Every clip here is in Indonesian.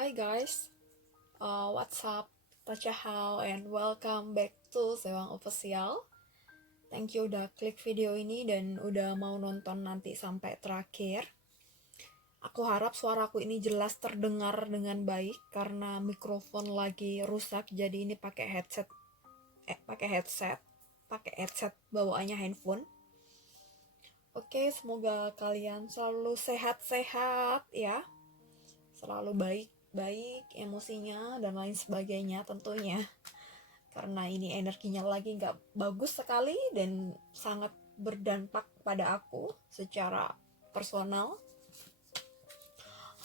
Hi guys, what's up? Tachahao and welcome back to Sewang Official. Thank you udah klik video ini dan udah mau nonton nanti sampai terakhir. Aku harap suaraku ini jelas terdengar dengan baik karena mikrofon lagi rusak, jadi ini pakai headset bawaannya handphone. Oke, semoga kalian selalu sehat-sehat ya, selalu baik emosinya dan lain sebagainya tentunya, karena ini energinya lagi nggak bagus sekali dan sangat berdampak pada aku secara personal.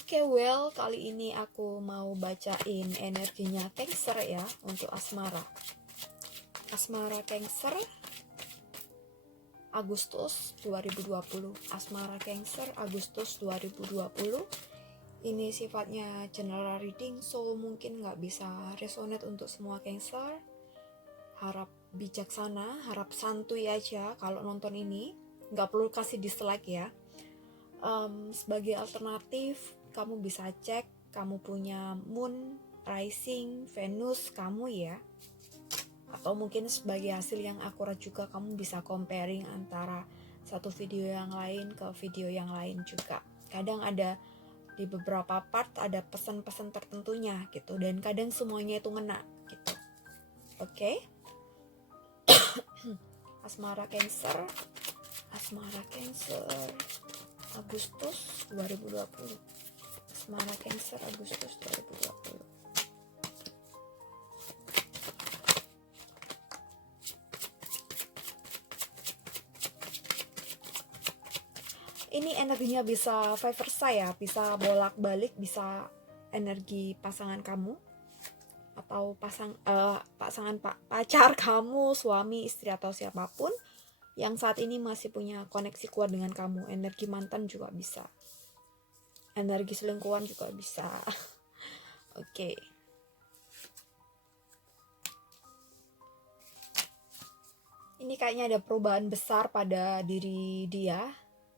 Oke, kali ini aku mau bacain energinya Cancer ya untuk asmara Cancer Agustus 2020. Asmara Cancer Agustus 2020. Ini sifatnya general reading, so mungkin nggak bisa resonate untuk semua Cancer. Harap bijaksana, harap santuy aja kalau nonton ini. Nggak perlu kasih dislike ya. Sebagai alternatif, kamu bisa cek kamu punya moon, rising, Venus kamu ya. Atau mungkin sebagai hasil yang akurat juga, kamu bisa comparing antara satu video yang lain ke video yang lain juga. Kadang ada di beberapa part ada pesan-pesan tertentunya gitu, dan kadang semuanya itu ngena gitu. Oke. Asmara Cancer Agustus 2020. Asmara Cancer Agustus 2020. Ini energinya bisa vice versa ya, bisa bolak-balik, bisa energi pasangan kamu atau pacar kamu, suami, istri atau siapapun yang saat ini masih punya koneksi kuat dengan kamu. Energi mantan juga bisa, energi selingkuhan juga bisa. Oke. Ini kayaknya ada perubahan besar pada diri dia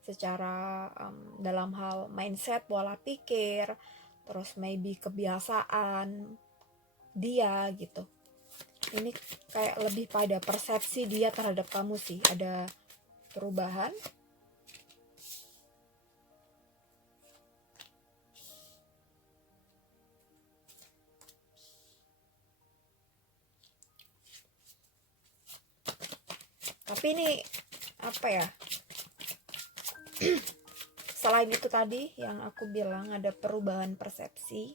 secara dalam hal mindset, pola pikir, terus maybe kebiasaan dia gitu. Ini kayak lebih pada persepsi dia terhadap kamu sih, ada perubahan. Tapi ini apa ya, selain itu tadi yang aku bilang, ada perubahan persepsi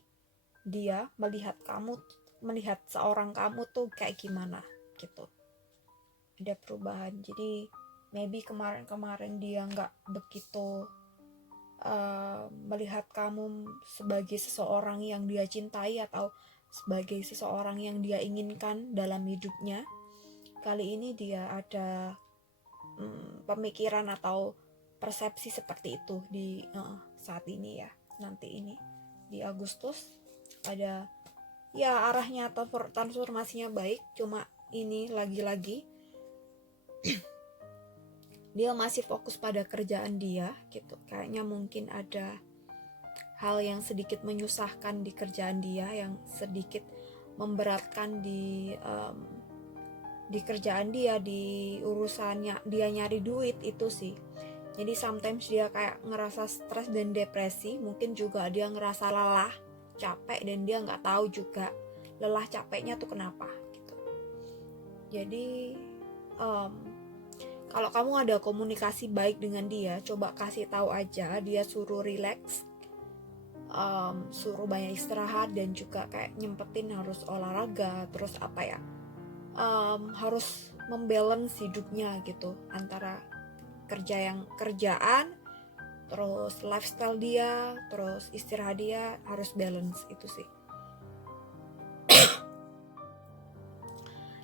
dia melihat kamu, melihat seorang kamu tuh kayak gimana gitu. Ada perubahan, jadi maybe kemarin dia nggak begitu melihat kamu sebagai seseorang yang dia cintai atau sebagai seseorang yang dia inginkan dalam hidupnya. Kali ini dia ada pemikiran atau persepsi seperti itu di saat ini ya, nanti ini di Agustus ada ya arahnya atau transformasinya baik. Cuma ini lagi-lagi dia masih fokus pada kerjaan dia gitu. Kayaknya mungkin ada hal yang sedikit menyusahkan di kerjaan dia, yang sedikit memberatkan di kerjaan dia, di urusannya dia nyari duit itu sih. Jadi sometimes dia kayak ngerasa stres dan depresi, mungkin juga dia ngerasa lelah, capek, dan dia nggak tahu juga lelah capeknya tuh kenapa gitu. Jadi kalau kamu ada komunikasi baik dengan dia, coba kasih tahu aja, dia suruh relax, suruh banyak istirahat, dan juga kayak nyempetin harus olahraga, terus apa ya, harus membalance hidupnya gitu, antara kerjaan, terus lifestyle dia, terus istirahat dia, harus balance itu sih.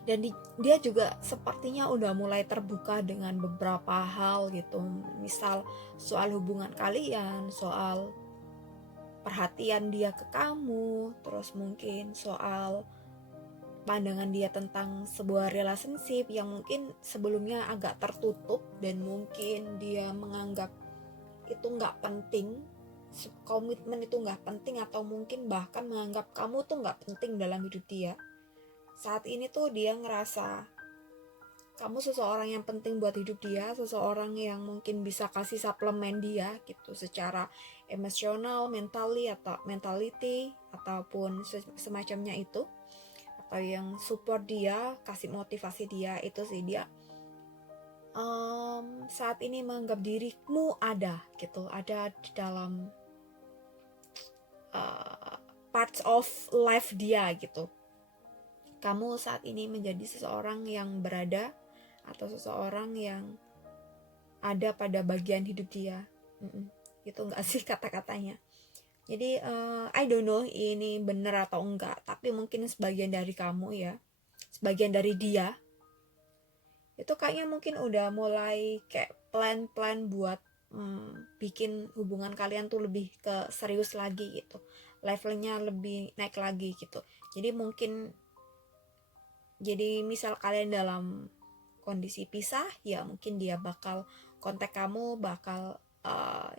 Dan dia juga sepertinya udah mulai terbuka dengan beberapa hal gitu, misal soal hubungan kalian, soal perhatian dia ke kamu, terus mungkin soal pandangan dia tentang sebuah relationship yang mungkin sebelumnya agak tertutup dan mungkin dia menganggap itu nggak penting komitmen itu nggak penting, atau mungkin bahkan menganggap kamu tuh nggak penting dalam hidup dia. Saat ini tuh dia ngerasa kamu seseorang yang penting buat hidup dia, seseorang yang mungkin bisa kasih suplemen dia gitu secara emosional, mentality ataupun semacamnya itu, atau yang support dia, kasih motivasi dia. Itu sih dia saat ini menganggap dirimu ada gitu, ada di dalam parts of life dia gitu. Kamu saat ini menjadi seseorang yang berada, atau seseorang yang ada pada bagian hidup dia. Itu enggak sih kata-katanya. Jadi I don't know ini bener atau enggak, tapi mungkin sebagian dari kamu ya, sebagian dari dia itu kayaknya mungkin udah mulai kayak plan-plan buat bikin hubungan kalian tuh lebih ke serius lagi gitu, levelnya lebih naik lagi gitu. Jadi misal kalian dalam kondisi pisah, ya mungkin dia bakal kontak kamu, bakal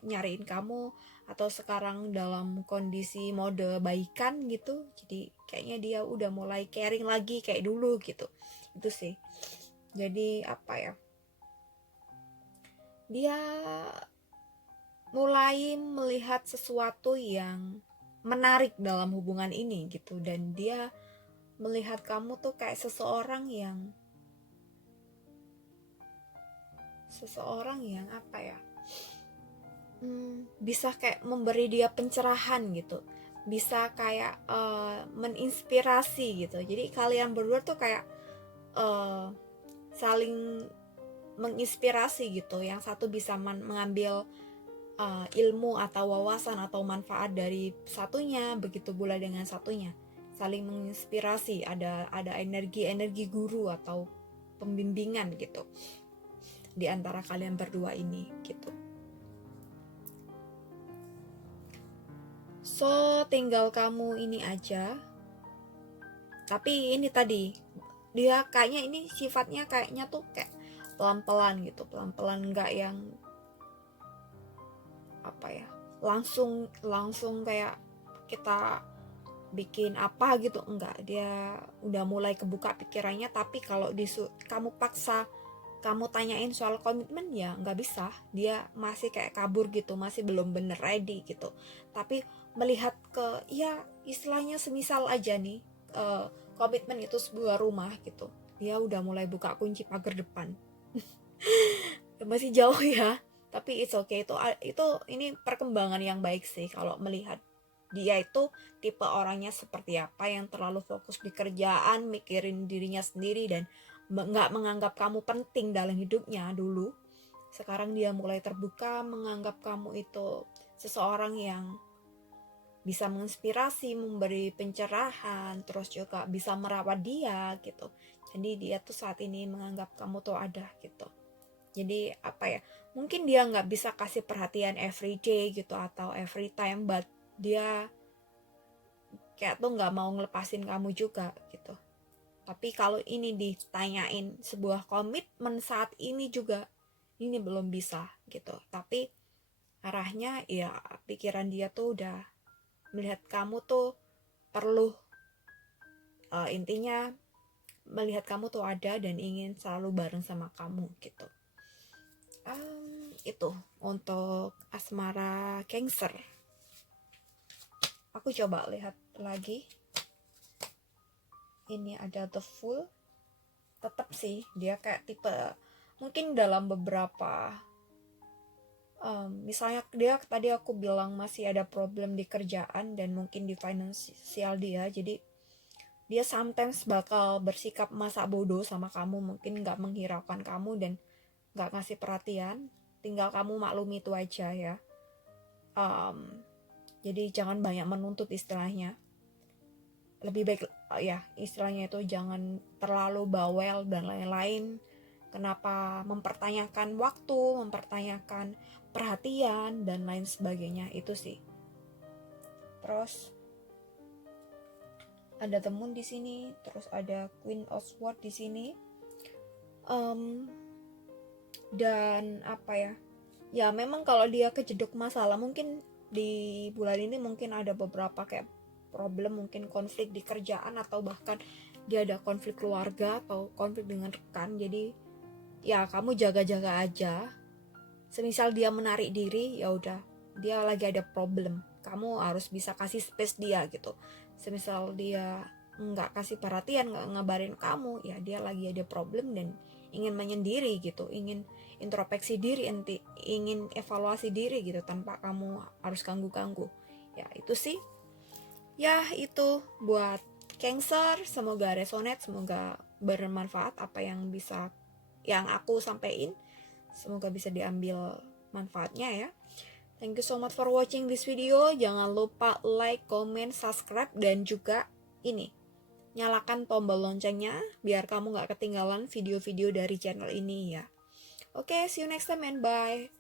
nyariin kamu, atau sekarang dalam kondisi mode baikan gitu. Jadi kayaknya dia udah mulai caring lagi kayak dulu gitu. Itu sih. Jadi apa ya, dia mulai melihat sesuatu yang menarik dalam hubungan ini gitu, dan dia melihat kamu tuh kayak seseorang yang apa ya, bisa kayak memberi dia pencerahan gitu, bisa kayak menginspirasi gitu. Jadi kalian berdua tuh kayak saling menginspirasi gitu. Yang satu bisa mengambil ilmu atau wawasan atau manfaat dari satunya, begitu pula dengan satunya, saling menginspirasi. Ada energi guru atau pembimbingan gitu di antara kalian berdua ini gitu. So tinggal kamu ini aja. Tapi ini tadi dia kayaknya ini sifatnya kayaknya tuh kayak pelan-pelan gitu, pelan-pelan, nggak yang apa ya, langsung kayak kita bikin apa gitu, enggak. Dia udah mulai kebuka pikirannya, tapi kalau kamu paksa kamu tanyain soal komitmen, ya nggak bisa. Dia masih kayak kabur gitu, masih belum bener ready gitu. Tapi melihat ke, ya istilahnya semisal aja nih komitmen itu sebuah rumah gitu, dia udah mulai buka kunci pagar depan. Masih jauh ya, tapi it's okay. Ini perkembangan yang baik sih kalau melihat dia itu tipe orangnya seperti apa, yang terlalu fokus di kerjaan, mikirin dirinya sendiri, dan nggak menganggap kamu penting dalam hidupnya dulu. Sekarang dia mulai terbuka, menganggap kamu itu seseorang yang bisa menginspirasi, memberi pencerahan, terus juga bisa merawat dia gitu. Jadi dia tuh saat ini menganggap kamu tuh ada gitu. Jadi apa ya, mungkin dia nggak bisa kasih perhatian every day gitu atau every time, but dia kayak tuh nggak mau ngelepasin kamu juga gitu. Tapi kalau ini ditanyain sebuah komitmen saat ini juga, ini belum bisa gitu. Tapi arahnya ya, pikiran dia tuh udah melihat kamu tuh perlu, intinya melihat kamu tuh ada dan ingin selalu bareng sama kamu gitu. Itu untuk asmara Cancer. Aku coba lihat lagi. Ini ada The Fool. Tetap sih dia kayak tipe, mungkin dalam beberapa misalnya dia tadi aku bilang masih ada problem di kerjaan dan mungkin di finansial dia. Jadi dia sometimes bakal bersikap masa bodoh sama kamu, mungkin gak menghiraukan kamu dan gak ngasih perhatian. Tinggal kamu maklumi itu aja ya. Jadi jangan banyak menuntut istilahnya. Lebih baik ya istilahnya itu jangan terlalu bawel dan lain-lain. Kenapa mempertanyakan waktu, mempertanyakan perhatian dan lain sebagainya, itu sih. Terus ada The Moon di sini, terus ada Queen of Swords di sini. Dan apa ya? Ya memang kalau dia kejeduk masalah, mungkin di bulan ini mungkin ada beberapa kayak problem, mungkin konflik di kerjaan atau bahkan dia ada konflik keluarga atau konflik dengan rekan. Jadi ya kamu jaga-jaga aja. Semisal dia menarik diri, ya udah, dia lagi ada problem, kamu harus bisa kasih space dia gitu. Semisal dia nggak kasih perhatian, nggak ngabarin kamu, ya dia lagi ada problem dan ingin menyendiri gitu, ingin introspeksi diri, ingin evaluasi diri gitu, tanpa kamu harus ganggu-ganggu. Ya itu sih, ya itu buat Cancer. Semoga resonate, semoga bermanfaat apa yang aku sampaikan. Semoga bisa diambil manfaatnya ya. Thank you so much for watching this video. Jangan lupa like, comment, subscribe, dan juga ini, nyalakan tombol loncengnya biar kamu gak ketinggalan video-video dari channel ini ya. Oke, see you next time and bye.